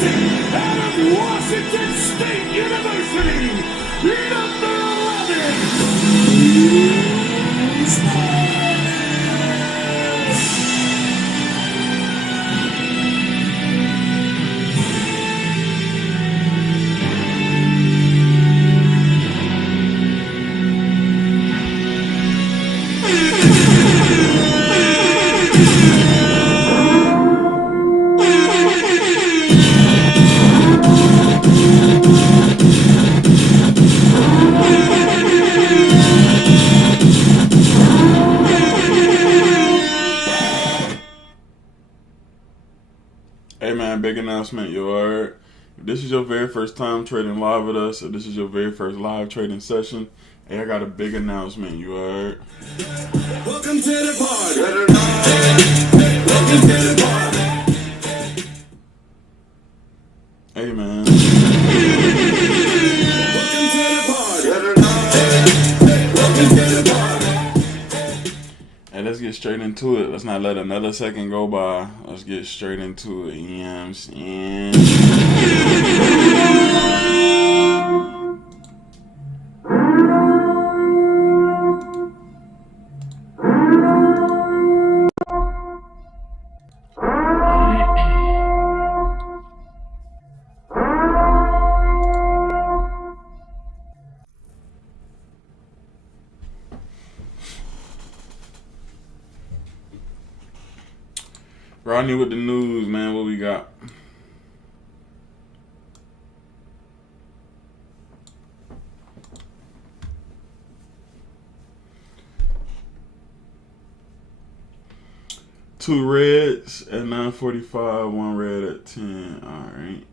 out of Washington State University, number 11. Hey man, big announcement, you heard. If this is your very first time trading live with us, or this is your very first live trading session, hey, I got a big announcement, you heard. Welcome to the party. Welcome to the party. Hey man. Welcome to the party. Welcome to the party. Hey, let's get straight into it. Let's not let another second go by. Let's get straight into it. You know what I'm saying? Rodney with the news, man. What we got? Two reds at 9:45, one red at 10. All right.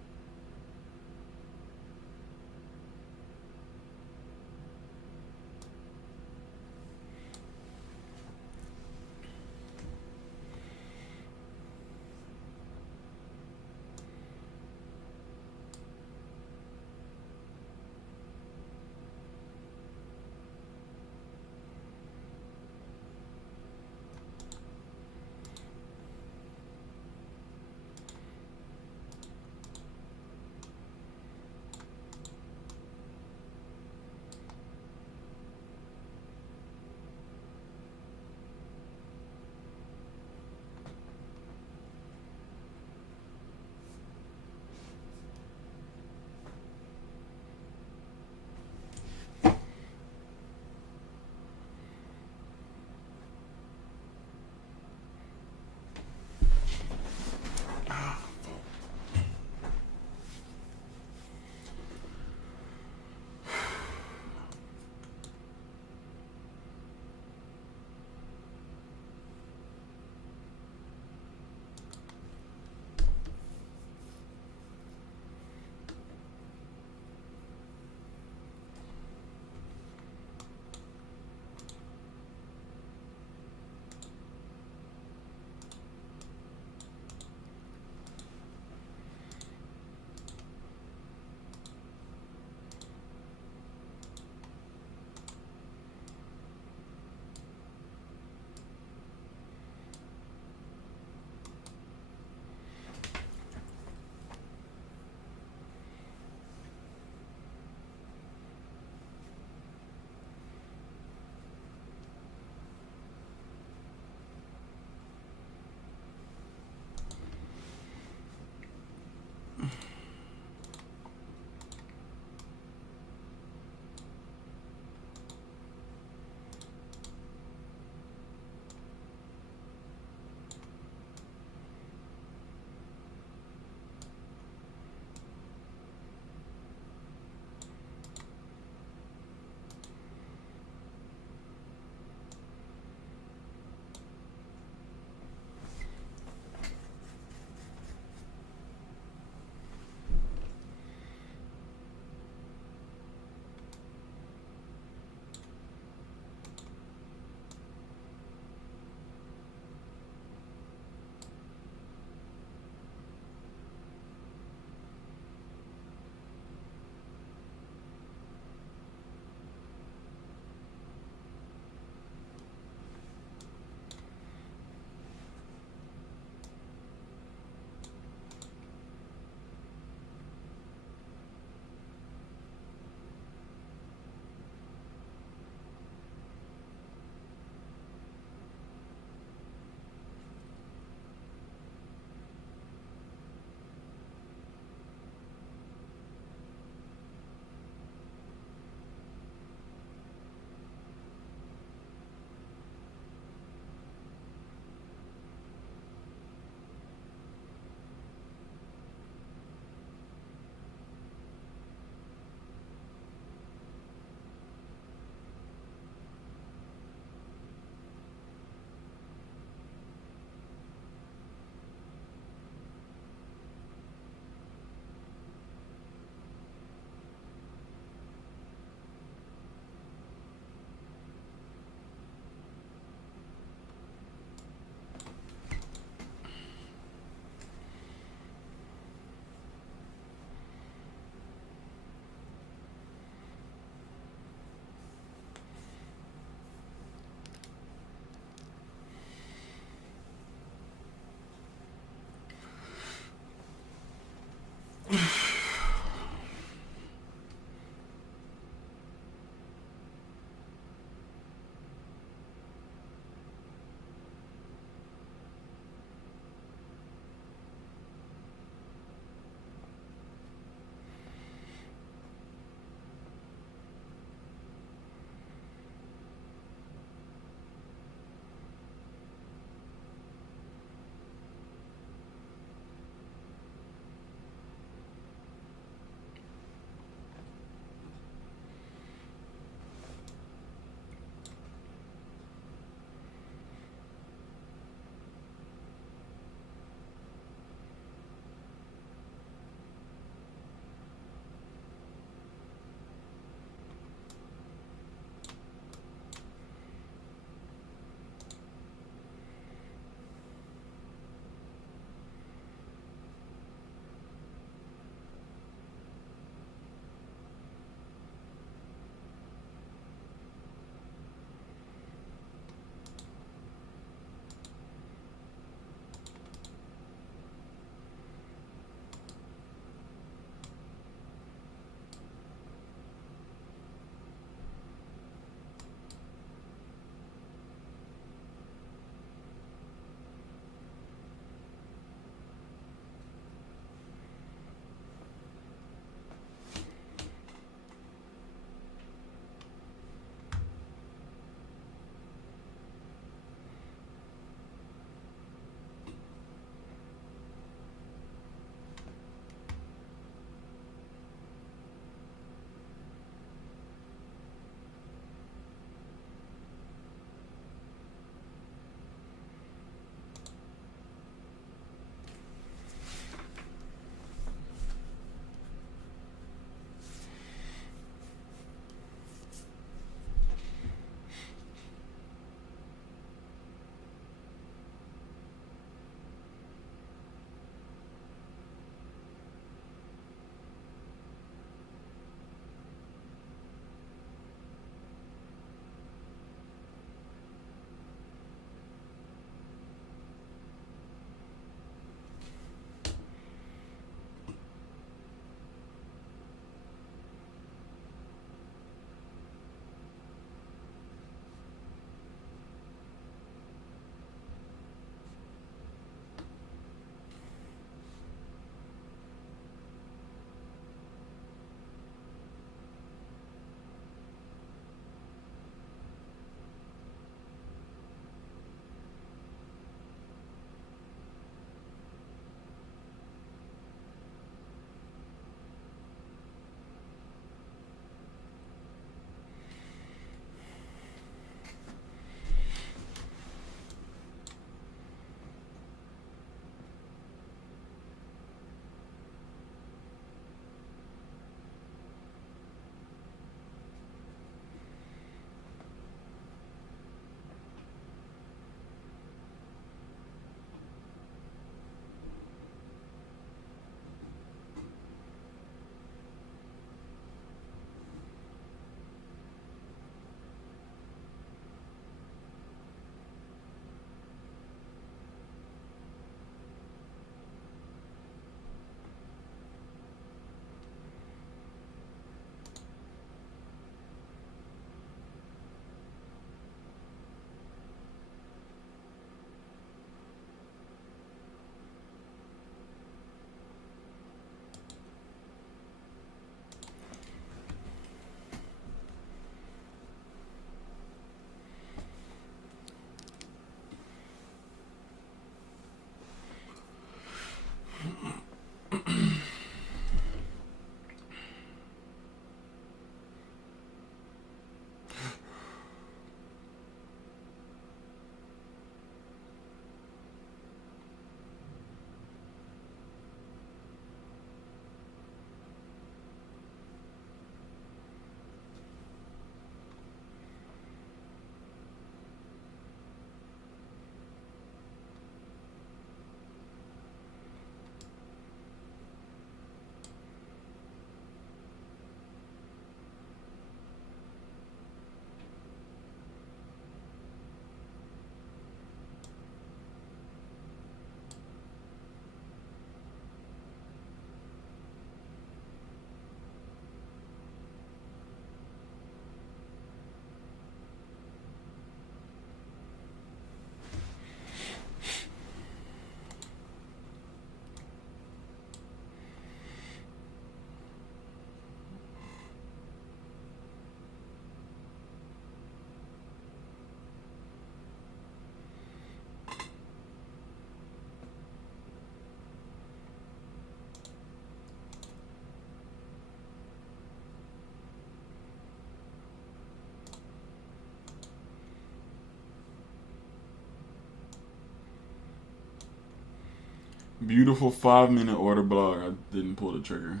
Beautiful 5-minute order block. I didn't pull the trigger.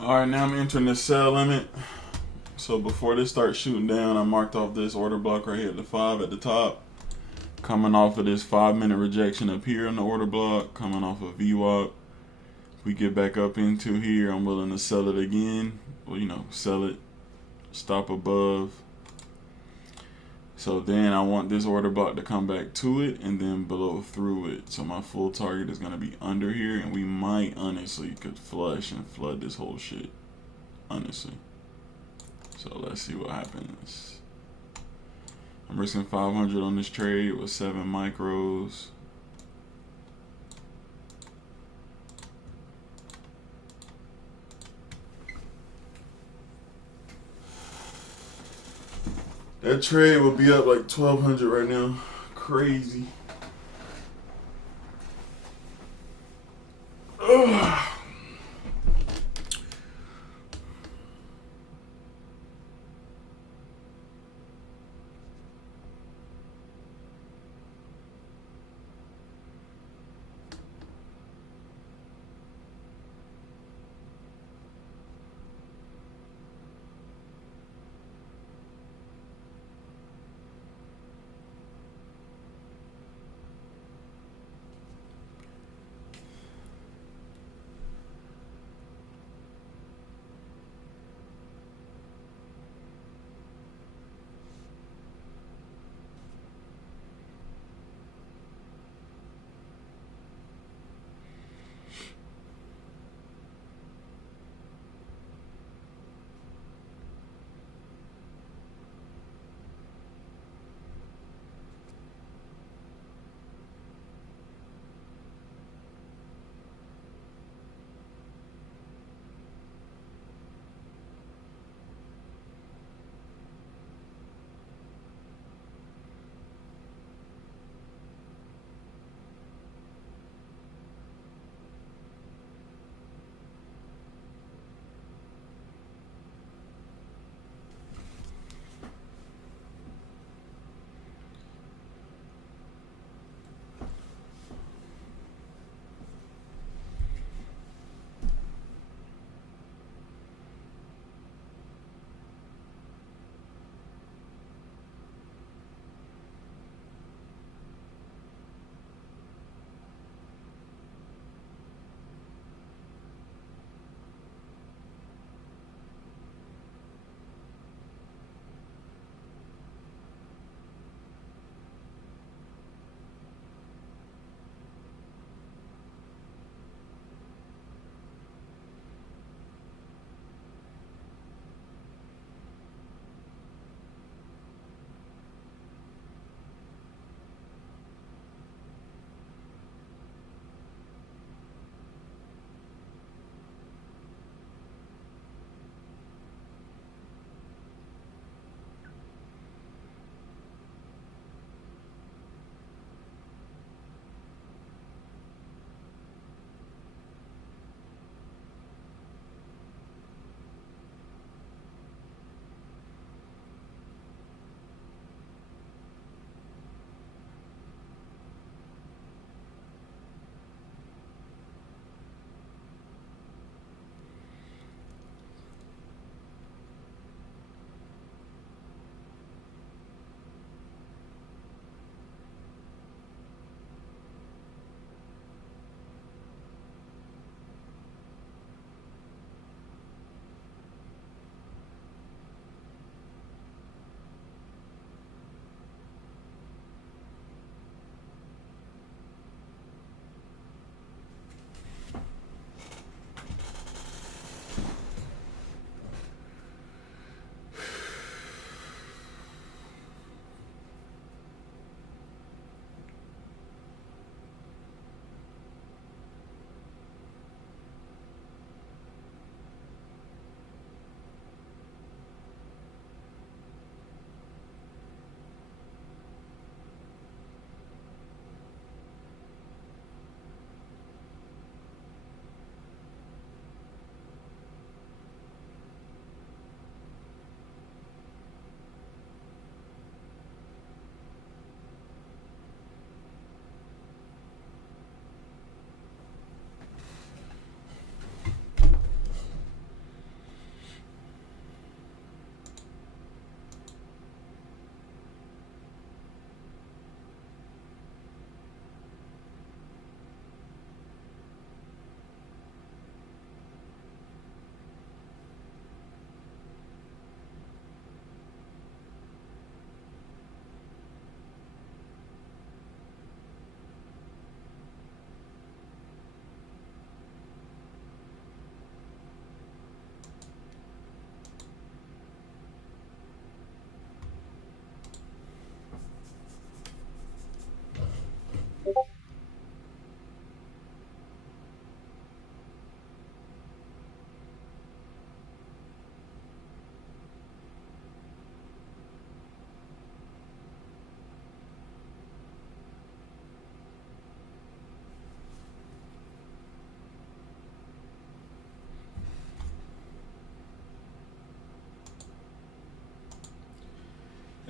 Alright, now I'm entering the sell limit. So before this starts shooting down, I marked off this order block right here at the 5 at the top. Coming off of this 5-minute rejection up here on the order block, coming off of VWAP. If we get back up into here, I'm willing to sell it again. Well, sell it, stop above. So then I want this order block to come back to it and then below through it. So my full target is going to be under here, and we might honestly could flush and flood this whole shit. Honestly. So let's see what happens. I'm risking 500 on this trade with 7 micros. That trade will be up like 1,200 right now. Crazy. Ugh.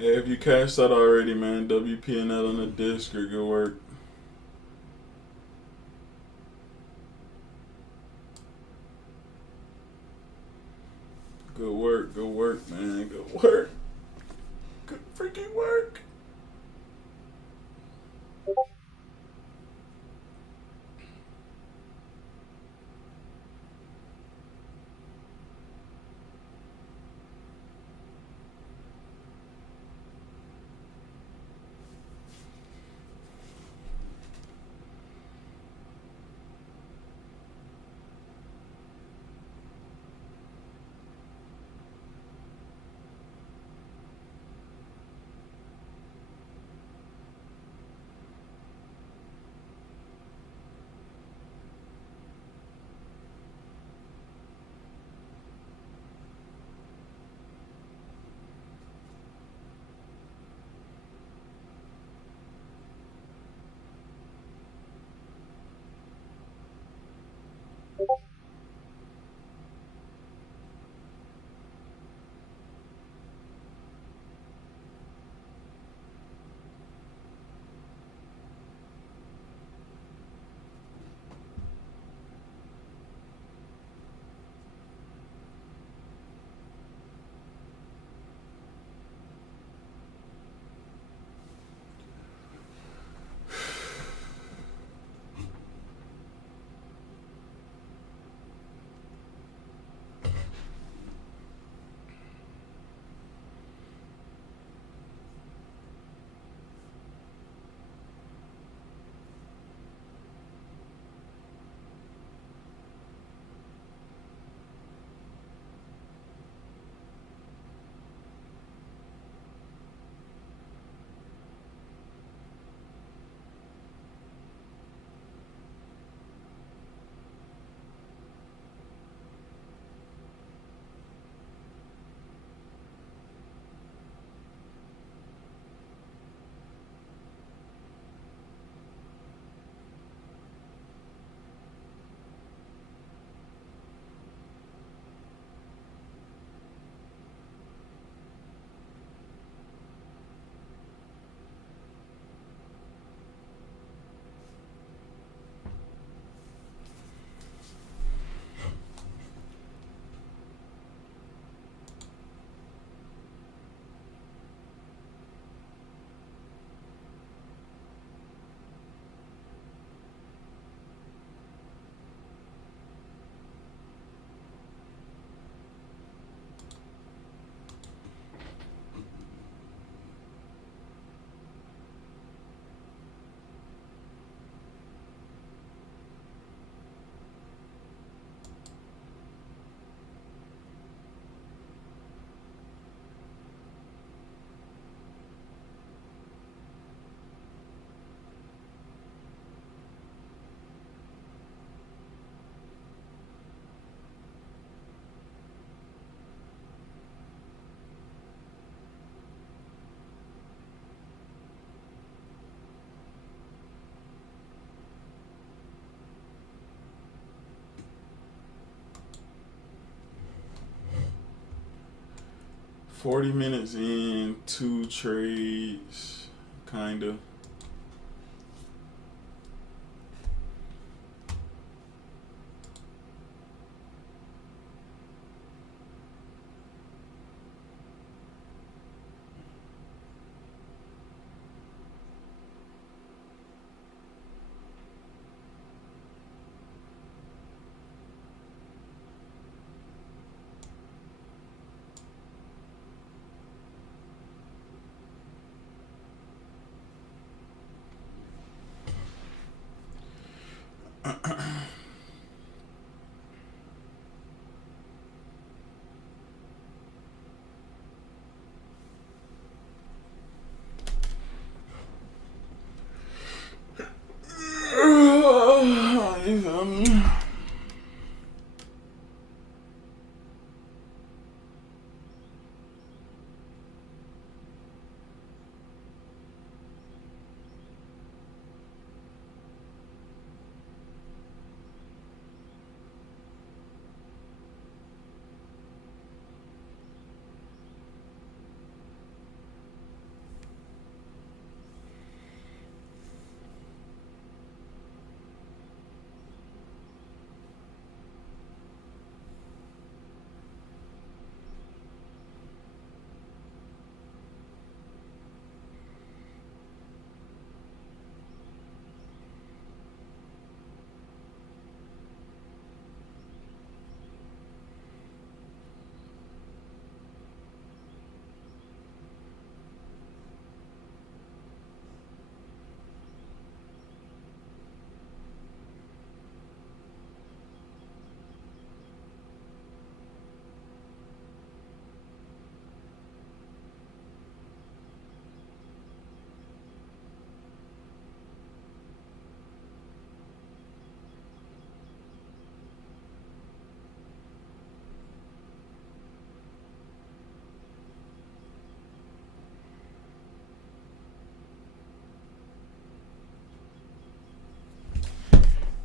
Hey, if you cashed out already, man, WPNL on the disc or good work. Good work, man. Good work. Good freaking work. $40 in, 2 trades, kinda. You feel me?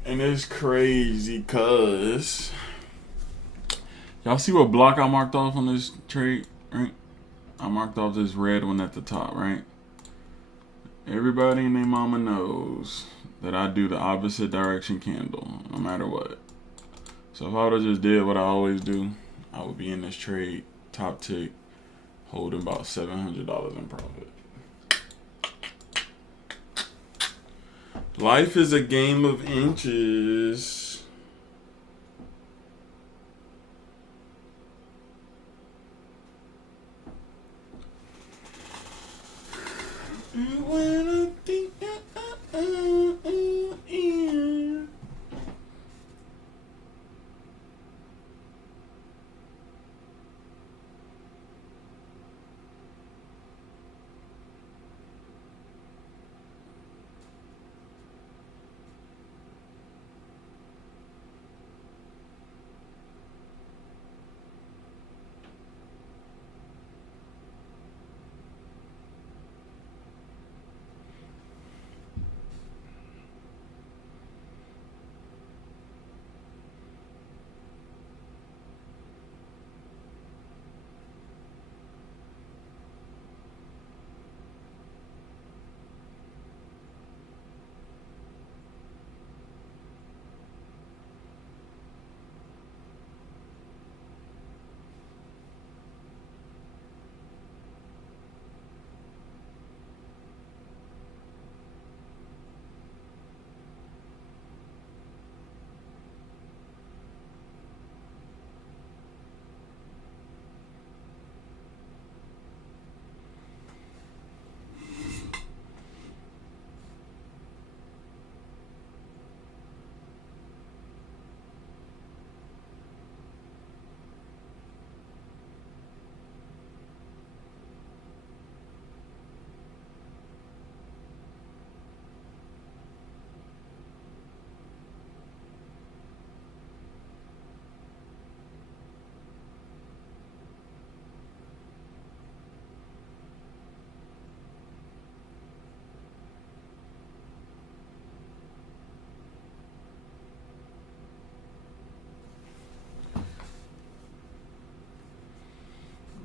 And it's crazy cause y'all see what block I marked off on this trade, right? I marked off this red one at the top, right? Everybody and their mama knows that I do the opposite direction candle, no matter what. So if I would have just did what I always do, I would be in this trade, top tick, holding about $700 in profit. Life is a game of inches.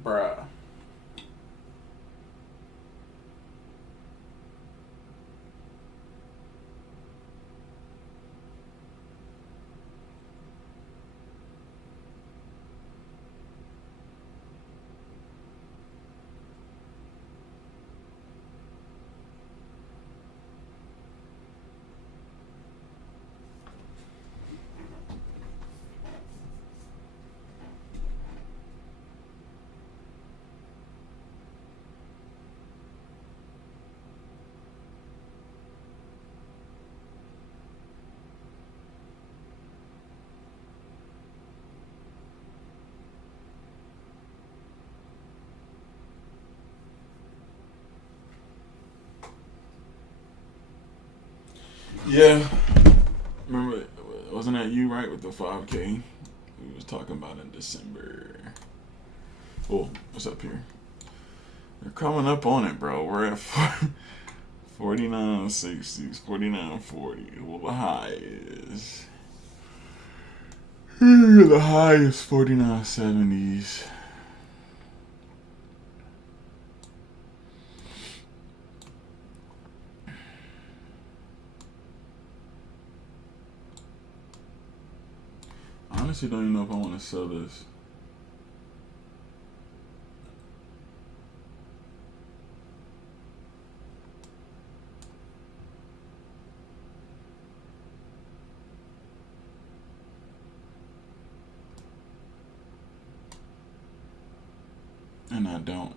Bruh. Yeah. Remember, wasn't that you, right, with the 5K? We was talking about in December. Oh, what's up here? They're coming up on it, bro. We're at 49.60s, 49.40. Well, the high is... The high is 49.70s. I honestly don't even know if I want to sell this. And I don't.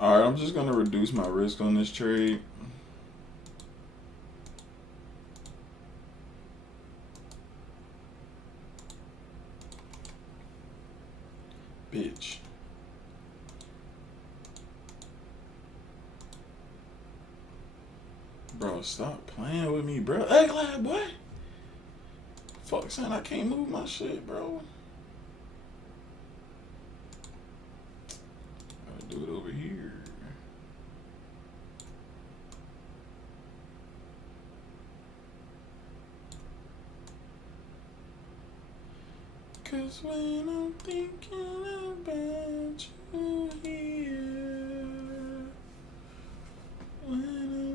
Alright, I'm just gonna reduce my risk on this trade. Bitch. Bro, stop playing with me, bro. Act like, boy. Fuck, saying I can't move my shit, bro. Gotta do it over here. Cause when I'm thinking about you here, when I'm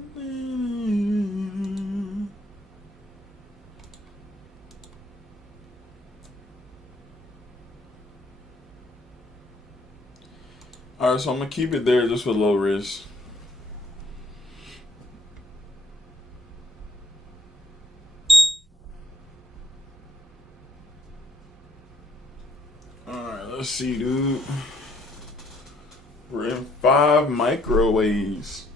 alright, so I'm gonna keep it there just with low risk. Alright, let's see, dude. We're in 5 microwaves.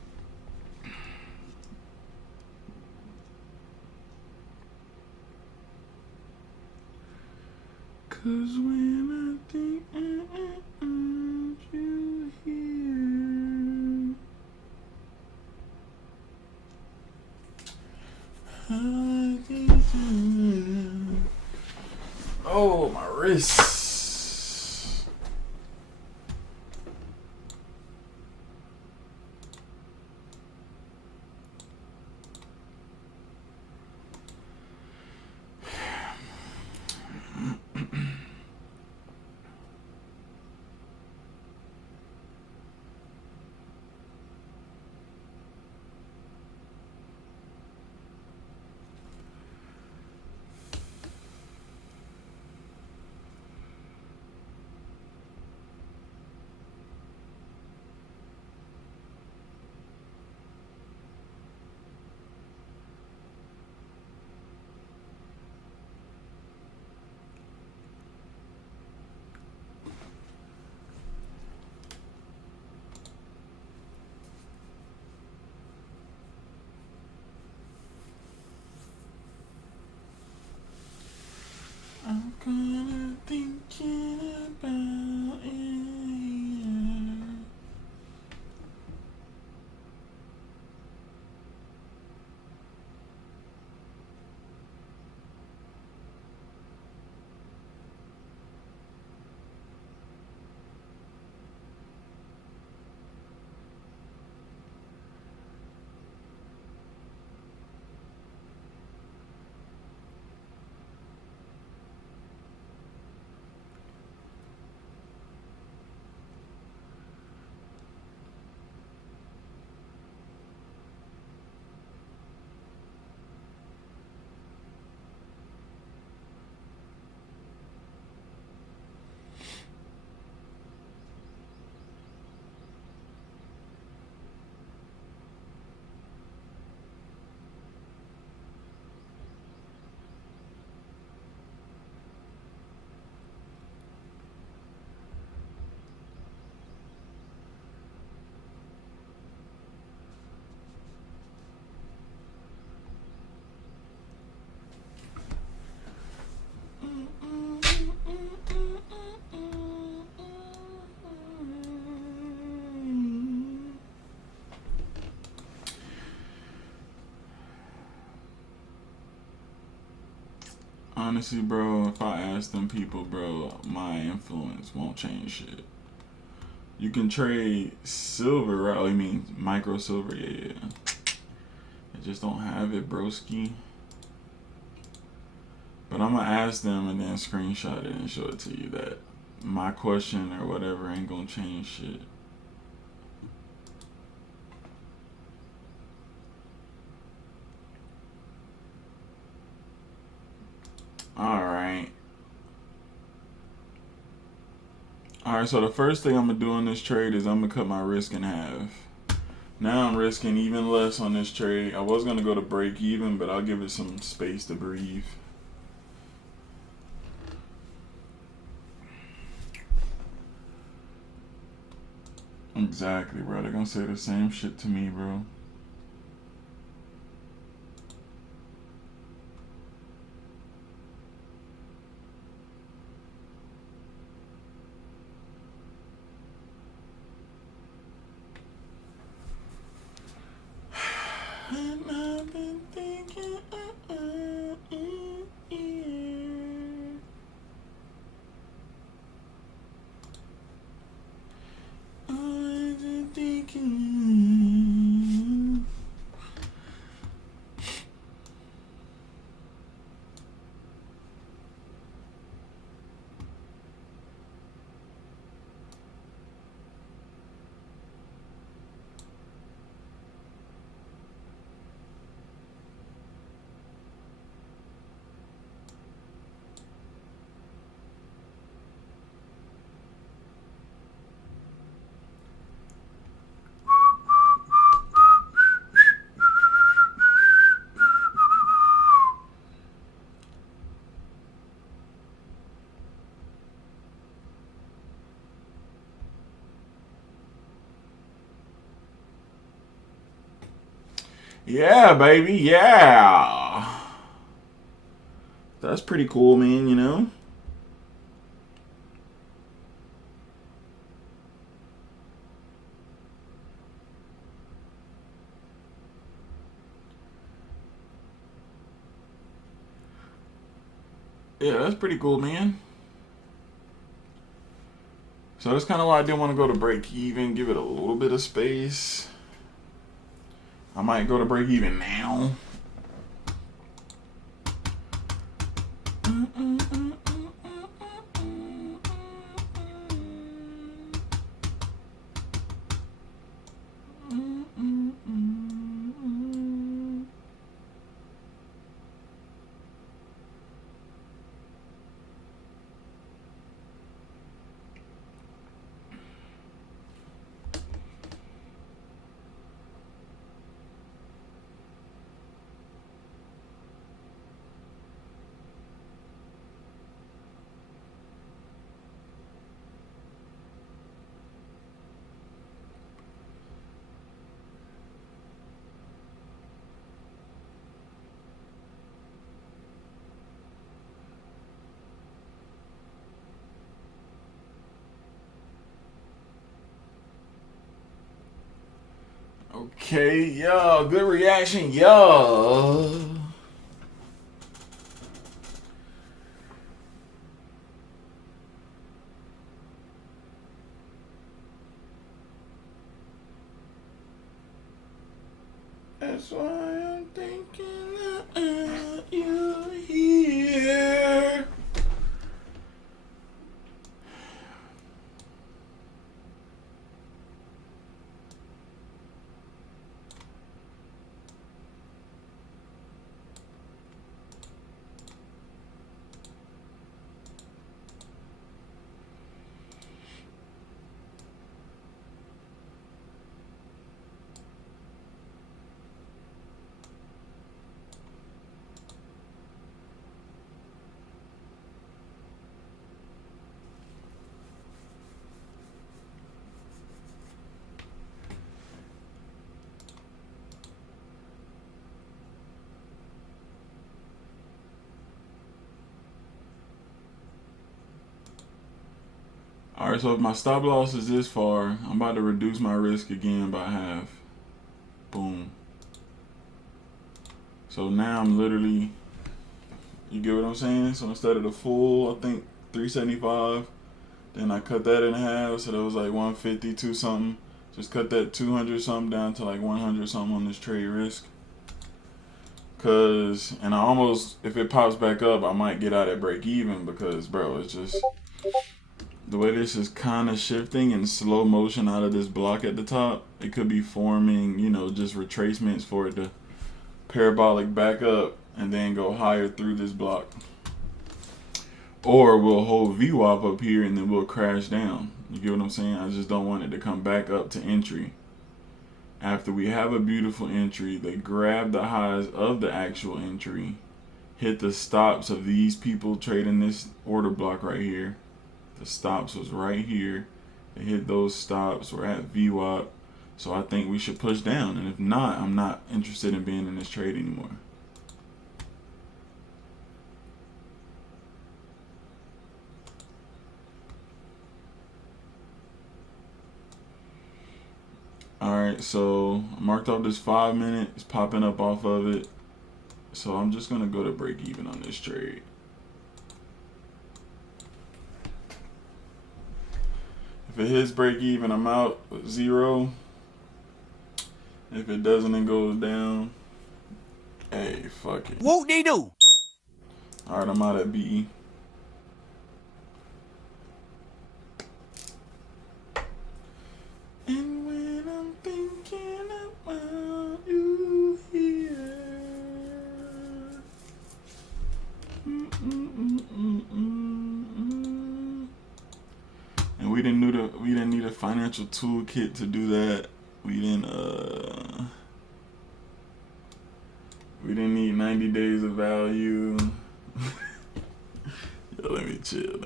Cause when I think you here, oh, my wrist. I'm gonna thinking about it. Honestly, bro, if I ask them people, bro, my influence won't change shit. You can trade silver, right? Oh, you mean micro silver? Yeah. I just don't have it, broski. But I'm gonna ask them and then screenshot it and show it to you that my question or whatever ain't gonna change shit. Alright. Alright, so the first thing I'm gonna do on this trade is I'm gonna cut my risk in half. Now I'm risking even less on this trade. I was gonna go to break even, but I'll give it some space to breathe. Exactly, bro. They're gonna say the same shit to me, bro. And I've been thinking, always been thinking. Yeah, baby, yeah. That's pretty cool, man, you know? Yeah, that's pretty cool, man. So that's kind of why I didn't want to go to break even, give it a little bit of space. I might go to break even now. Okay, yo, good reaction, yo. That's why I'm thinking you here. Alright, so if my stop loss is this far, I'm about to reduce my risk again by half. Boom. So now I'm literally, you get what I'm saying? So instead of the full, I think 375, then I cut that in half, so that was like 152 something. Just cut that 200 something down to like 100 something on this trade risk. And I almost, if it pops back up, I might get out at break even because, bro, it's just, the way this is kind of shifting in slow motion out of this block at the top, it could be forming, you know, just retracements for it to parabolic back up and then go higher through this block. Or we'll hold VWAP up here and then we'll crash down. You get what I'm saying? I just don't want it to come back up to entry. After we have a beautiful entry, they grab the highs of the actual entry, hit the stops of these people trading this order block right here. The stops was right here, It hit those stops. We're at VWAP. So I think we should push down. And if not, I'm not interested in being in this trade anymore. Alright, so I marked off this 5 minute. It's popping up off of it. So I'm just going to go to break even on this trade. If it hits break even, I'm out with 0. If it doesn't, it goes down. Hey, fuck it. Whoop-de-doo. Alright, I'm out at BE. And when I'm thinking about you here. And we didn't need a financial toolkit to do that. We didn't need 90 days of value. Yo, let me chill.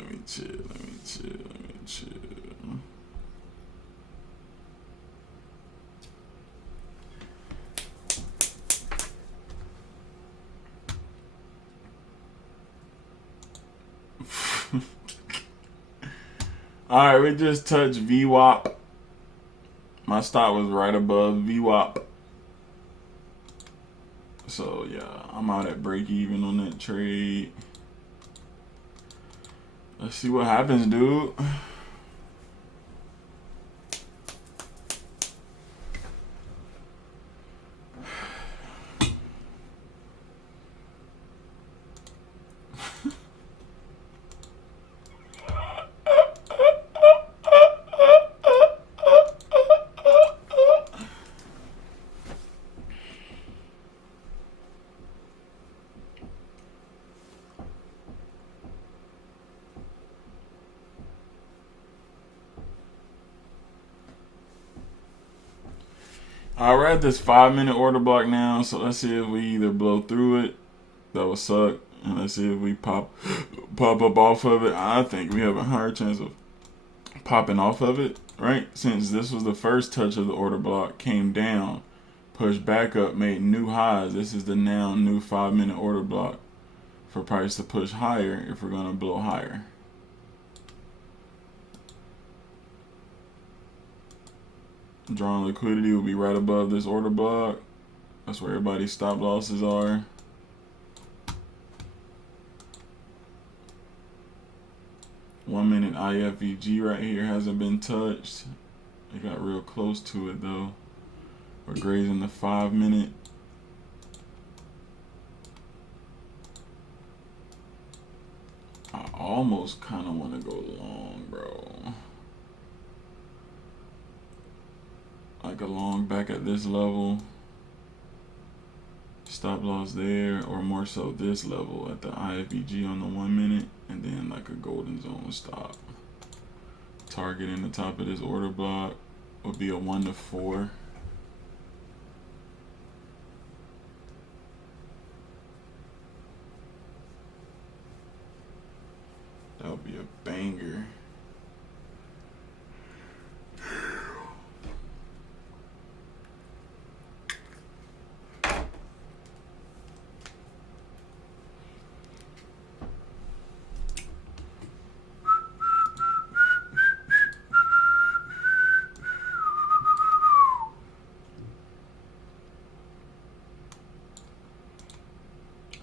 Alright, we just touched VWAP. My stop was right above VWAP. So yeah, I'm out at break even on that trade. Let's see what happens, dude. Alright, we're at this 5 minute order block now, so let's see if we either blow through it. That would suck. And let's see if we pop up off of it. I think we have a higher chance of popping off of it, right? Since this was the first touch of the order block, came down, pushed back up, made new highs. This is the now new 5 minute order block for price to push higher if we're going to blow higher. Drawing liquidity will be right above this order block. That's where everybody's stop losses are. One minute IFVG right here hasn't been touched. It got real close to it though. We're grazing the 5 minute. I almost kind of want to go long, bro. Like a long back at this level, stop loss there, or more so this level at the IFVG on the 1 minute, and then like a golden zone stop. Target in the top of this order block would be a 1 to 4. That would be a banger.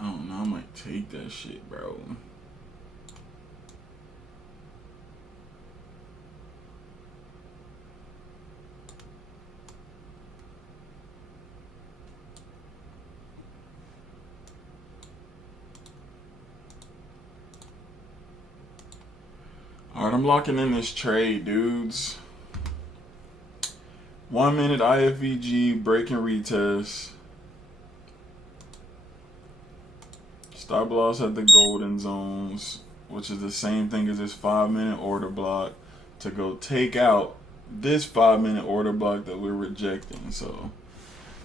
I don't know, I might take that shit, bro. Alright, I'm locking in this trade, dudes. 1 minute IFVG, break and retest. Stop loss at the golden zones, which is the same thing as this 5 minute order block, to go take out this 5 minute order block that we're rejecting. So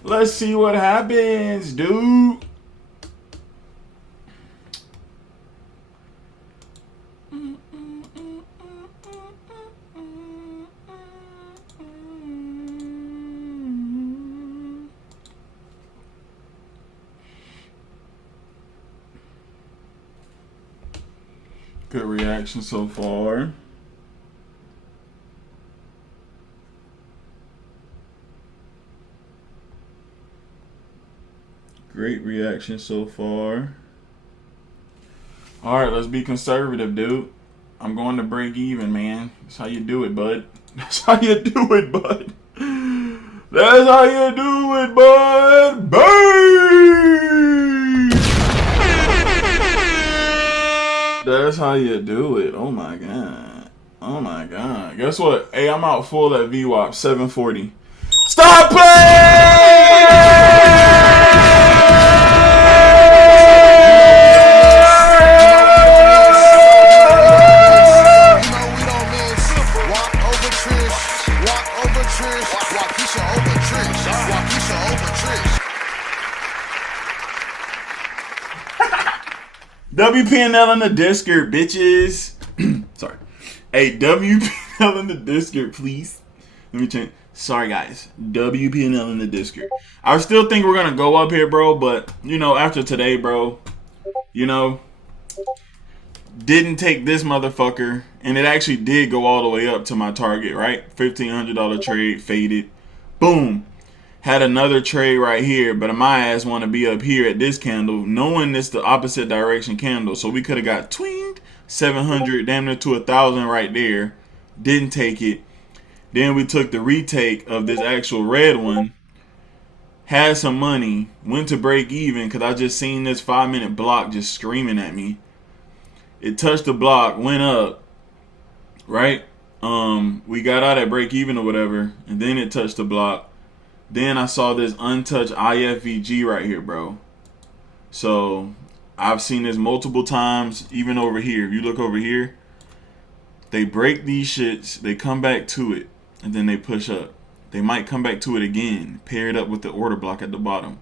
let's see what happens, dude. Good reaction so far. Great reaction so far. All right, let's be conservative, dude. I'm going to break even, man. That's how you do it, bud. That's how you do it, bud. That's how you do it, bud. Bang! That's how you do it. Oh my god. Oh my god. Guess what? Hey, I'm out full at VWAP 740. Stop playing! WPNL in the Discord, bitches. Sorry. Hey, WPNL in the Discord, please. Let me change. Sorry, guys. WPNL in the Discord. I still think we're going to go up here, bro. But, you know, after today, bro, you know, didn't take this motherfucker. And it actually did go all the way up to my target, right? $1,500 trade, faded. Boom. Had another trade right here, but my ass want to be up here at this candle, knowing it's the opposite direction candle. So we could have got twinged 700, damn near to 1,000 right there. Didn't take it. Then we took the retake of this actual red one. Had some money. Went to break even because I just seen this 5-minute block just screaming at me. It touched the block, went up, right? We got out at break even or whatever, and then it touched the block. Then I saw this untouched IFVG right here, bro. So I've seen this multiple times, even over here. If you look over here, they break these shits, they come back to it, and then they push up. They might come back to it again, pair it up with the order block at the bottom.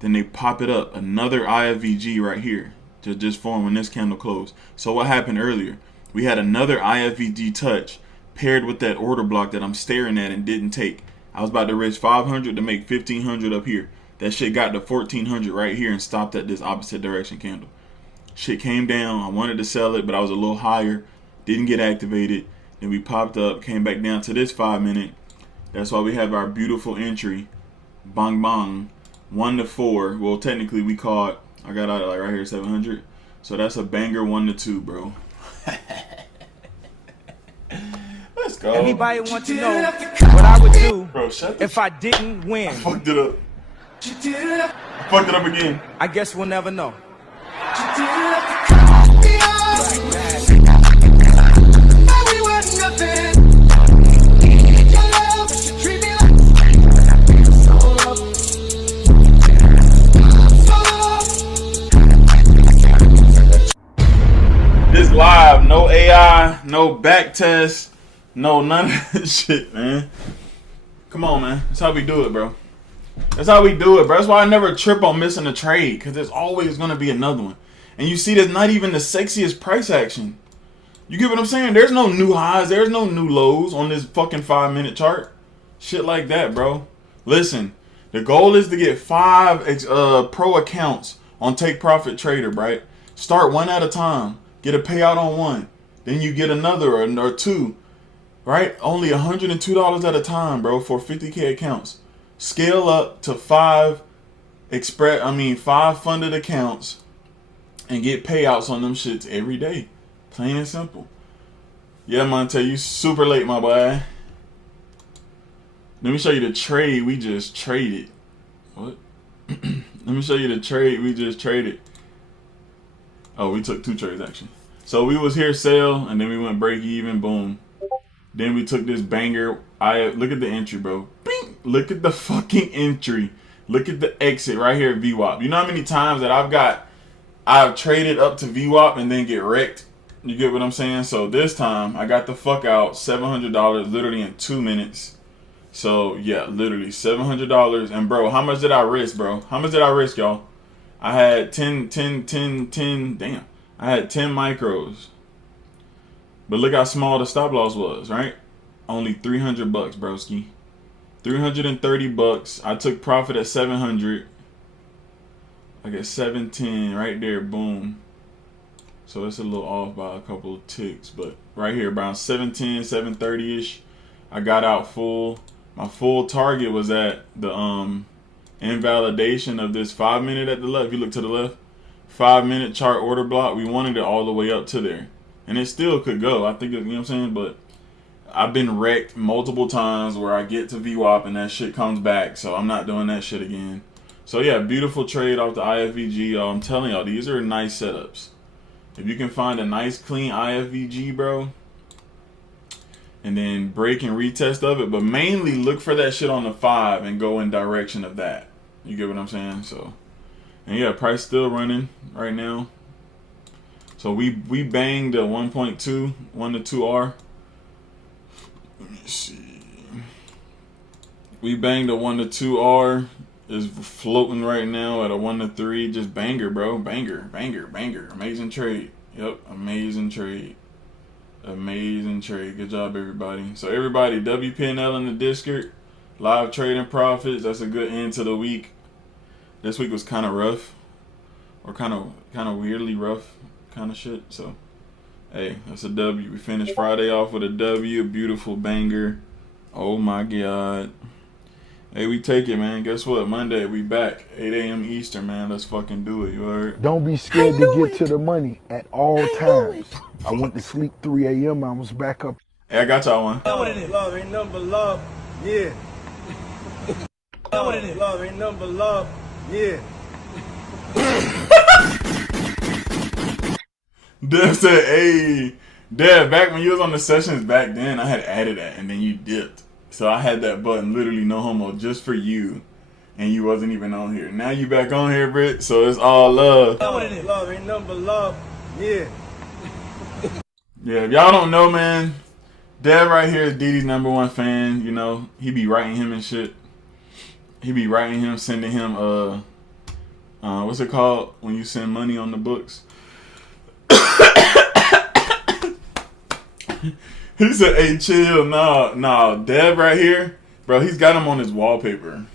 Then they pop it up, another IFVG right here, to just form when this candle closed. So what happened earlier? We had another IFVG touch paired with that order block that I'm staring at and didn't take. I was about to risk 500 to make 1,500 up here. That shit got to 1,400 right here and stopped at this opposite direction candle. Shit came down. I wanted to sell it, but I was a little higher. Didn't get activated. Then we popped up, came back down to this 5-minute. That's why we have our beautiful entry. Bang bang. 1 to 4. Well, technically we caught, I got out like right here 700. So that's a banger 1 to 2, bro. Let's go. Everybody wants to know what I would do, bro, if I didn't win. I fucked it up. I fucked it up again. I guess we'll never know. This live, no AI, no back test. No, none of that shit, man. Come on, man. That's how we do it, bro. That's how we do it, bro. That's why I never trip on missing a trade, because there's always going to be another one. And you see, there's not even the sexiest price action. You get what I'm saying? There's no new highs. There's no new lows on this fucking 5-minute chart. Shit like that, bro. Listen, the goal is to get 5 pro accounts on Take Profit Trader, right? Start one at a time. Get a payout on one. Then you get another or two. Right? Only $102 at a time, bro, for 50K accounts. Scale up to 5 funded accounts and get payouts on them shits every day. Plain and simple. Yeah, Monte, you super late, my boy. Let me show you the trade we just traded. What? Let me show you the trade we just traded. Oh, we took 2 trades, actually. So we was here sell, and then we went break even, boom. Then we took this banger. Look at the entry, bro. Bing! Look at the fucking entry. Look at the exit right here at VWAP. You know how many times that I've traded up to VWAP and then get wrecked? You get what I'm saying? So this time, I got the fuck out. $700 literally in 2 minutes. So, yeah, literally $700. And, bro, how much did I risk, bro? How much did I risk, y'all? I had 10, damn. I had 10 micros. But look how small the stop loss was, right? Only $300, broski. $330. I took profit at 700. I get 710 right there. Boom. So it's a little off by a couple of ticks. But right here, around 7:10, 7:30-ish, I got out full. My full target was at the invalidation of this 5 minute at the left. If you look to the left, 5 minute chart order block. We wanted it all the way up to there. And it still could go. I think, you know what I'm saying? But I've been wrecked multiple times where I get to VWAP and that shit comes back. So I'm not doing that shit again. So yeah, beautiful trade off the IFVG. I'm telling y'all, these are nice setups. If you can find a nice clean IFVG, bro, and then break and retest of it, but mainly look for that shit on the 5 and go in direction of that. You get what I'm saying? So, and yeah, price still running right now. So we banged a 1.2, 1 to 2R. Let me see. We banged a 1 to 2R. Is floating right now at a 1 to 3. Just banger, bro. Banger, banger, banger. Amazing trade. Yep, amazing trade. Amazing trade. Good job, everybody. So everybody, WPNL in the district, live trading profits. That's a good end to the week. This week was kind of rough, or kind of weirdly rough, kind of shit. So, hey, that's a W. We finished Friday off with a W. Beautiful banger. Oh my God. Hey, we take it, man. Guess what? Monday, we back. 8 a.m. Eastern, man. Let's fucking do it. You heard? Don't be scared to get to the money at all times. I went to sleep 3 a.m. I was back up. Hey, I got y'all one. Love ain't nothing but love, yeah. Love ain't nothing but love, yeah. Dev said, hey, Dev, back when you was on the sessions back then, I had added that, and then you dipped. So I had that button, literally no homo, just for you, and you wasn't even on here. Now you back on here, Britt, so it's all love. Love ain't nothing but love, yeah. Yeah, if y'all don't know, man, Dev right here is Didi's #1 fan. You know, he be writing him and shit. He be writing him, sending him, what's it called when you send money on the books? He said, hey, chill. Nah, Dev right here, bro, he's got him on his wallpaper.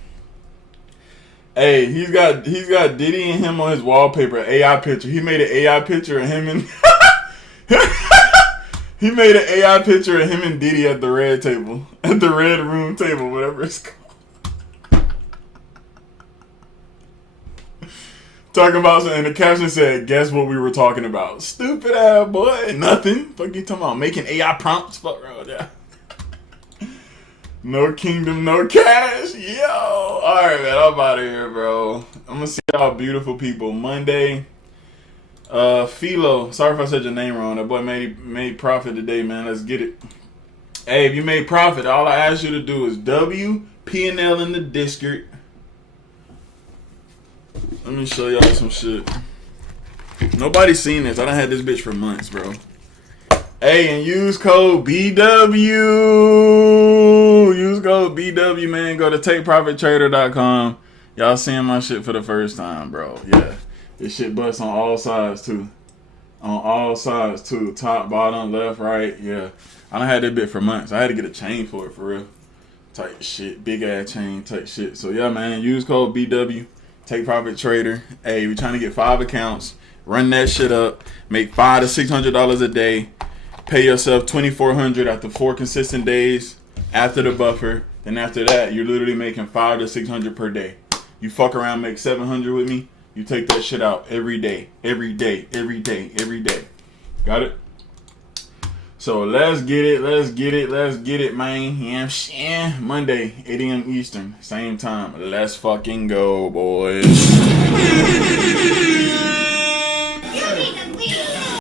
Hey, he's got Diddy and him on his wallpaper, AI picture. He made an AI picture of him and he made an AI picture of him and Diddy at the red table. At the red room table, whatever it's called. Talking about something, and the caption said, guess what we were talking about? Stupid ass boy. Nothing. Fuck you talking about? Making AI prompts? Fuck around there. No kingdom, no cash. Yo. Alright, man. I'm out of here, bro. I'm gonna see y'all beautiful people Monday. Philo. Sorry if I said your name wrong. That boy made profit today, man. Let's get it. Hey, if you made profit, all I ask you to do is WPNL in the district. Let me show y'all some shit. Nobody's seen this. I done had this bitch for months, bro. Hey, and use code BW. Use code BW, man. Go to takeprofittrader.com. Y'all seeing my shit for the first time, bro. Yeah. This shit busts on all sides, too. On all sides, too. Top, bottom, left, right. Yeah. I done had that bit for months. I had to get a chain for it, for real. Type shit. Big ass chain type shit. So, yeah, man. Use code BW. Take Profit Trader. Hey, we're trying to get 5 accounts. Run that shit up. Make $500 to $600 a day. Pay yourself $2,400 after 4 consistent days. After the buffer. Then after that, you're literally making $500 to $600 per day. You fuck around, make $700 with me. You take that shit out every day. Every day. Every day. Every day. Got it? So let's get it. Let's get it. Let's get it, man. Yeah, Monday, 8 a.m. Eastern. Same time. Let's fucking go, boys.